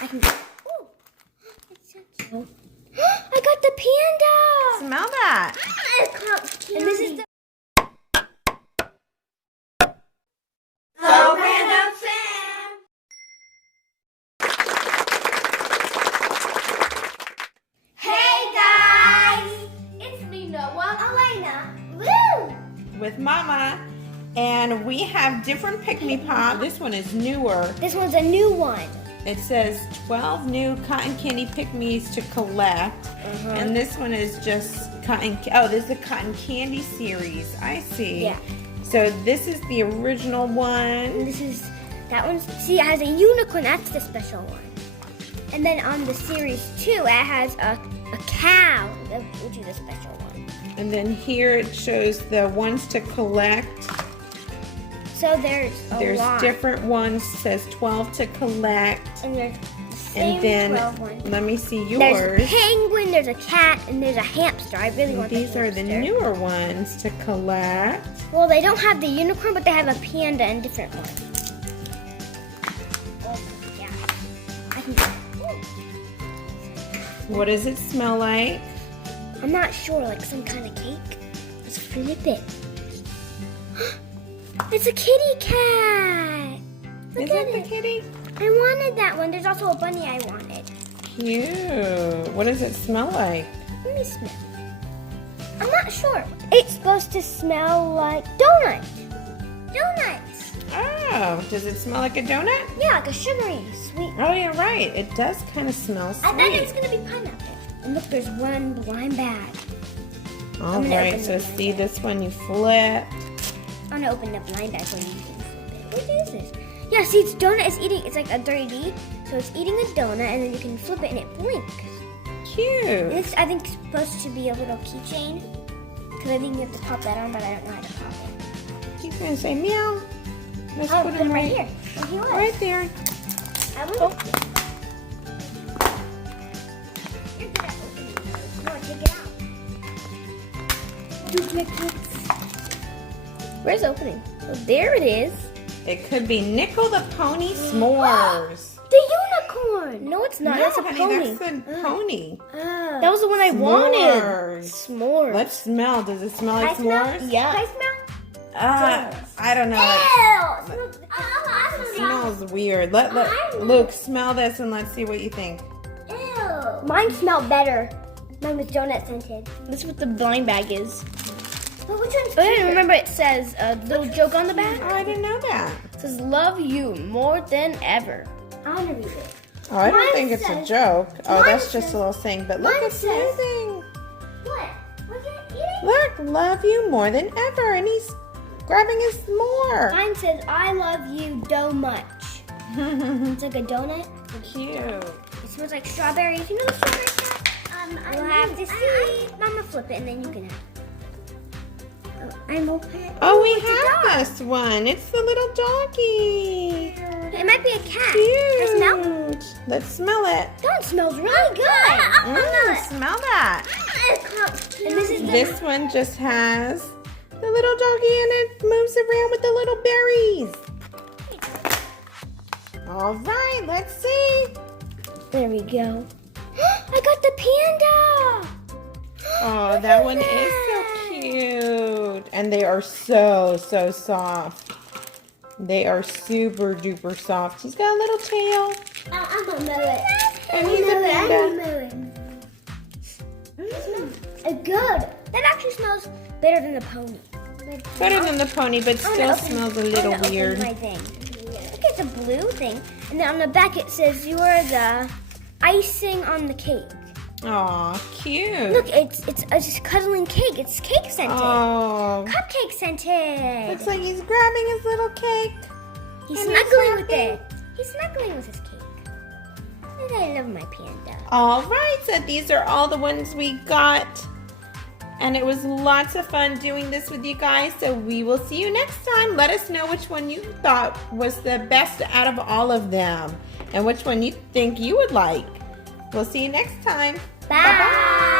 I can go. Ooh, it's so cute. I got the panda. Smell that. And this is the SooRandomFam. Hey guys! It's me, Noah, Elena, Lou. With Mama. And we have different Pikmi Pop. This one is newer. This one's a new one. It says 12 new cotton candy Pikmis to collect. And this one is just this is the cotton candy series. I see. Yeah. So this is the original And one. this is, that one, see, it has a unicorn. That's the special one. And then on the series 2, it has a cow, which is a special one. And then here it shows the ones to collect. So there's a lot. Different ones. It says 12 to collect. And there's the same And then 12 ones. let me see yours. There's a penguin, there's a cat, and there's a hamster. I really want These the are the hamster. newer ones to collect. Well, they don't have the unicorn, but they have a panda and different ones. Oh, yeah. I can. What does it smell like? I'm not sure, like some kind of cake. Let's flip it. It's a kitty cat. Look Is at it the it. kitty? I wanted that one. There's also a bunny I wanted. Cute. What does it smell like? Let me smell. I'm not sure. It's supposed to smell like donuts. Donuts. Oh, does it smell like a donut? Yeah, like a sugary, sweet. Oh, yeah, right. It does kind of smell sweet. I bet it's gonna be pineapple. And look, there's one blind bag. All I'm gonna right, open so the see blind this one you flip. I'm gonna open the blind bag so you can flip it. What is this? Yeah, see, it's donut. It's eating. It's like a 3D. So it's eating a donut, and then you can flip it, and it blinks. Cute. It's, I think, supposed to be a little keychain. Because I think you have to pop that on, but I don't know how to pop it. He's going to say meow. Let's Oh, put put him it right here. Oh, he was. Right there. I will. You're good at opening those. No, take it out. Dude, make it. Where's opening? Oh, there it is. It could be Nickel the Pony S'mores. The unicorn. No, it's not. No, That's a honey, pony. that's the pony. That was the one I wanted. S'mores. Let's smell. Does it smell like Can I smell? s'mores? Yeah. Can I smell? I don't know. It smells weird. Luke, smell this and let's see what you think. Ew. Mine smelled better. Mine was donut scented. This is what the blind bag is. But which one's But I cuter? remember it says a little joke on the back. Oh, I didn't know that. It says, love you more than ever. I want to read it. Oh, I don't Mine think it's a says- joke. Oh, mine that's just says- a little thing. But look, mine it's says- moving. What? Look at it. Look, love you more than ever. And he's grabbing his s'more. Mine says, I love you so much. It's like a donut. Cute. It smells like strawberries. You know the strawberry cat? We'll have to see. Mama, flip it and then you can have it. Oh, I'm open. Oh, we it's a have this one. It's the little doggy. It might be a cat. Can I smell? Cute. Let's smell it. That smells really good. Smell that. And this is the This one just has the little doggy and it moves around with the little berries. All right, let's see. There we go. I got the panda. Oh, that one is so cute. And they are so soft. They are super duper soft. He's got a little tail. I'm gonna mow it. And he's a panda. Good. That actually smells better than the pony. Better than the pony, but still smells a little weird. My thing. Look, it's a blue thing, and then on the back it says you are the icing on the cake. Aw, cute. Look, it's just cuddling cake. It's cake scented. Oh, Cupcake scented. looks like he's grabbing his little cake. He's and snuggling he's with it. He's snuggling with his cake. And I love my panda. All right, so these are all the ones we got. And it was lots of fun doing this with you guys. So we will see you next time. Let us know which one you thought was the best out of all of them. And which one you think you would like. We'll see you next time. Bye.